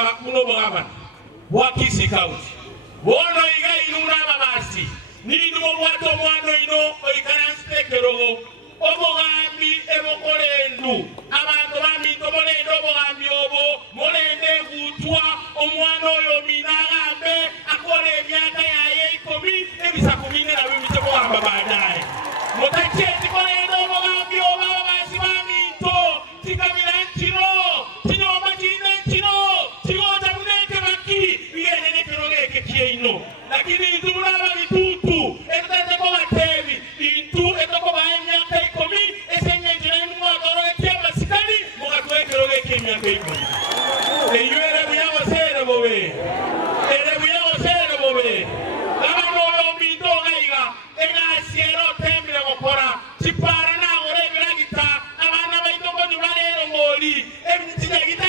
bw'abantu bwakisi kauti bono iga inuna babasi nindu obwato omwana ino oikaransitekero obugambi ebokolendu abantu baminto molende obugambi obo molende gutwa omwana oyo minagambe akole emyaka yaye 10 ebisakumi na bimite bwamba baadaye mutacheti kolende obugambi obo babasi baminto tikabira nkiro kinyomba kine nkiro kigota muneke baki bigenene kirogeke kyeino lakini ndubula babitutu etateko batebi intu etoko baemyaka 10 esenye njira mwagoro etyaba sikali mugatwekirogeke emyaka 10 eyere buyabo sere bobe ere buyabo sere bobe abano ombito gaiga engasiero tembire gokora chipara na gore biragita abana baitoko nyubalero ngoli ebitinagita